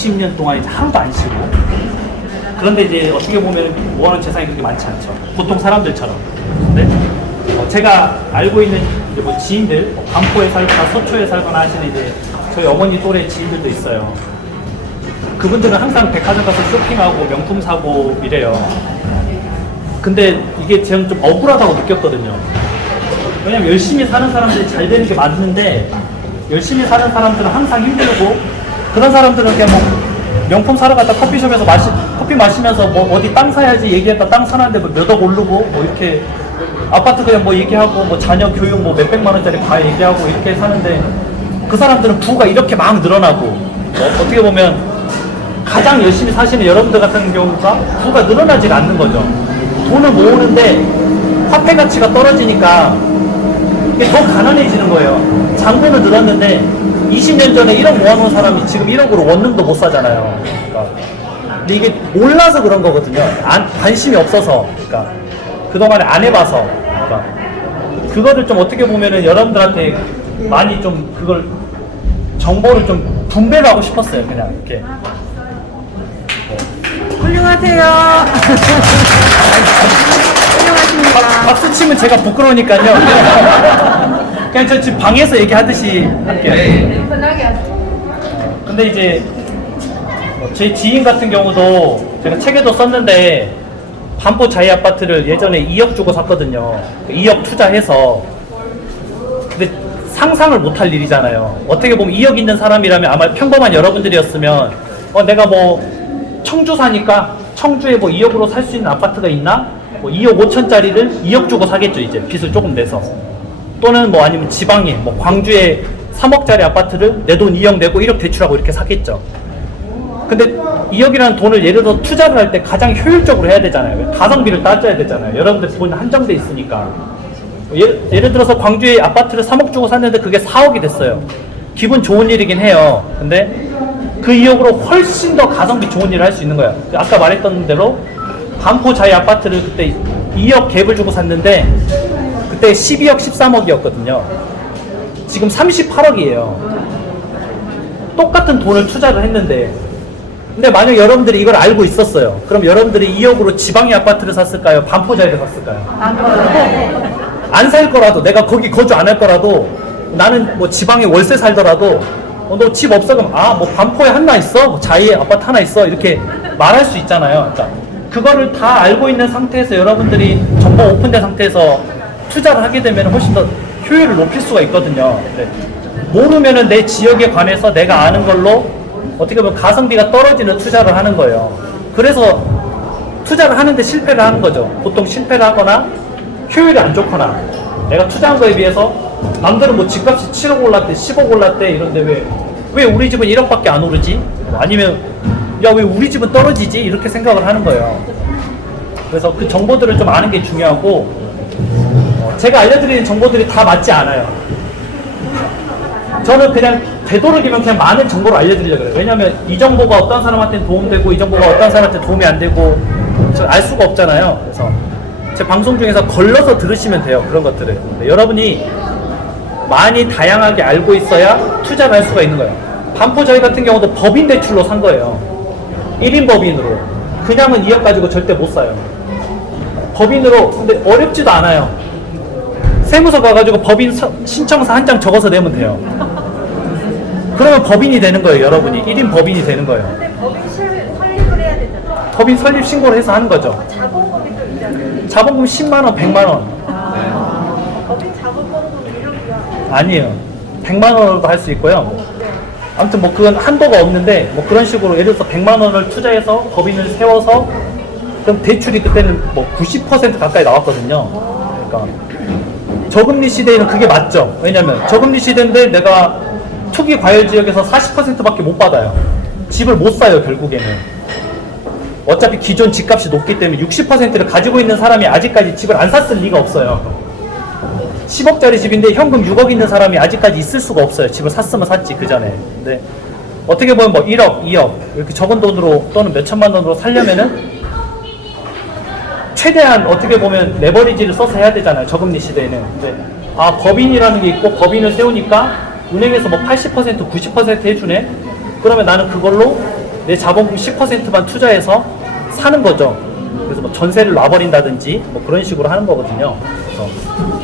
20년 동안 이제 하루도 안 쉬고. 그런데 이제 어떻게 보면 모아놓은 재산이 그렇게 많지 않죠. 보통 사람들처럼. 근데 제가 알고 있는 이제 뭐 지인들, 뭐 반포에 살거나 서초에 살거나 하시는 이제 저희 어머니 또래 지인들도 있어요. 그분들은 항상 백화점 가서 쇼핑하고 명품 사고 이래요. 근데 이게 제가 좀 억울하다고 느꼈거든요. 왜냐면 열심히 사는 사람들이 잘 되는 게 맞는데 열심히 사는 사람들은 항상 힘들고 그런 사람들은 그냥 뭐 명품 사러 갔다 커피숍에서 커피 마시면서 뭐 어디 땅 사야지 얘기했다 땅 사는데 뭐 몇 억 오르고 뭐 이렇게 아파트 그냥 뭐 얘기하고 뭐 자녀 교육 뭐 몇백만 원짜리 가 얘기하고 이렇게 사는데 그 사람들은 부가 이렇게 막 늘어나고 어떻게 보면 가장 열심히 사시는 여러분들 같은 경우가 부가 늘어나지가 않는 거죠. 돈을 모으는데 화폐 가치가 떨어지니까 이게 더 가난해지는 거예요. 잔고는 늘었는데 20년 전에 1억 모아놓은 사람이 지금 1억으로 원룸도 못 사잖아요. 그러니까. 근데 이게 몰라서 그런 거거든요. 관심이 없어서. 그러니까 그동안에 안 해봐서. 그러니까 그거를 좀 어떻게 보면은 여러분들한테 많이 좀 그걸 정보를 좀 분배를 하고 싶었어요. 그냥 이렇게. 훌륭하세요. 훌륭하십니다. 박수 치면 제가 부끄러우니까요. 그냥 저 지금 방에서 얘기하듯이 할게요. 편하게 하세요. 근데 이제 제 지인 같은 경우도 제가 책에도 썼는데 반포 자이 아파트를 예전에 2억 주고 샀거든요. 2억 투자해서. 근데 상상을 못할 일이잖아요. 어떻게 보면 2억 있는 사람이라면 아마 평범한 여러분들이었으면 내가 뭐 청주 사니까 청주에 뭐 2억으로 살 수 있는 아파트가 있나? 뭐 2억 5천짜리를 2억 주고 사겠죠. 이제 빚을 조금 내서. 또는 뭐 아니면 지방에 뭐 광주에 3억짜리 아파트를 내 돈 2억 내고 1억 대출하고 이렇게 사겠죠. 근데 2억이라는 돈을 예를 들어 투자를 할 때 가장 효율적으로 해야 되잖아요. 가성비를 따져야 되잖아요. 여러분들 돈 한정돼 있으니까. 예를 들어서 광주에 아파트를 3억 주고 샀는데 그게 4억이 됐어요. 기분 좋은 일이긴 해요. 근데 그 2억으로 훨씬 더 가성비 좋은 일을 할 수 있는 거예요. 아까 말했던 대로 반포 자이 아파트를 그때 2억 갭을 주고 샀는데 그때 12억 13억이었거든요. 지금 38억이에요. 똑같은 돈을 투자를 했는데 근데 만약 여러분들이 이걸 알고 있었어요. 그럼 여러분들이 2억으로 지방의 아파트를 샀을까요? 반포 자이를 샀을까요? 안 살 거라도 내가 거기 거주 안 할 거라도 나는 뭐 지방에 월세 살더라도 너 집 없어? 그럼 뭐 반포에 하나 있어? 뭐 자이에 아파트 하나 있어? 이렇게 말할 수 있잖아요. 그러니까 그거를 다 알고 있는 상태에서 여러분들이 정보 오픈된 상태에서 투자를 하게 되면 훨씬 더 효율을 높일 수가 있거든요. 모르면은 내 지역에 관해서 내가 아는 걸로 어떻게 보면 가성비가 떨어지는 투자를 하는 거예요. 그래서 투자를 하는데 실패를 하는 거죠. 보통 실패를 하거나 효율이 안 좋거나 내가 투자한 거에 비해서 남들은 뭐 집값이 7억 올랐대 10억 올랐대 이런데 왜 우리 집은 1억밖에 안 오르지? 아니면 야 왜 우리 집은 떨어지지? 이렇게 생각을 하는 거예요. 그래서 그 정보들을 좀 아는 게 중요하고 제가 알려드리는 정보들이 다 맞지 않아요. 저는 그냥 되도록이면 그냥 많은 정보를 알려드리려고 해요. 왜냐면 이 정보가 어떤 사람한테는 도움되고 이 정보가 어떤 사람한테 도움이 안 되고 알 수가 없잖아요. 그래서 제 방송 중에서 걸러서 들으시면 돼요. 그런 것들을. 여러분이 많이 다양하게 알고 있어야 투자를 할 수가 있는 거예요. 반포 자이 같은 경우도 법인 대출로 산 거예요. 1인 법인으로. 그냥은 2억 가지고 절대 못 사요. 법인으로. 근데 어렵지도 않아요. 세무서 가가지고 법인 신청서 한 장 적어서 내면 돼요. 그러면 법인이 되는 거예요. 여러분이 1인 법인이 되는 거예요. 근데 법인 설립을 해야 되잖아요. 법인 설립 신고를 해서 하는 거죠. 자본금이 또 있잖아요. 자본금 10만 원, 100만 원. 법인 자본금은 1억이야. 아니에요. 100만 원으로도 할 수 있고요. 아무튼 뭐 그건 한도가 없는데 뭐 그런 식으로 예를 들어서 100만 원을 투자해서 법인을 세워서 그럼 대출이 그때는 뭐 90% 가까이 나왔거든요. 그러니까 저금리 시대에는 그게 맞죠. 왜냐면 저금리 시대인데 내가 투기 과열 지역에서 40%밖에 못 받아요. 집을 못 사요. 결국에는. 어차피 기존 집값이 높기 때문에 60%를 가지고 있는 사람이 아직까지 집을 안 샀을 리가 없어요. 10억짜리 집인데 현금 6억 있는 사람이 아직까지 있을 수가 없어요. 집을 샀으면 샀지 그 전에. 근데 어떻게 보면 뭐 1억, 2억 이렇게 적은 돈으로 또는 몇 천만 원으로 살려면은 최대한 어떻게 보면 레버리지를 써서 해야 되잖아요. 저금리 시대에는. 근데 법인이라는 게 있고 법인을 세우니까 은행에서 뭐 80%, 90% 해주네. 그러면 나는 그걸로 내 자본금 10%만 투자해서 사는 거죠. 그래서 뭐 전세를 놔버린다든지 뭐 그런 식으로 하는 거거든요. 그래서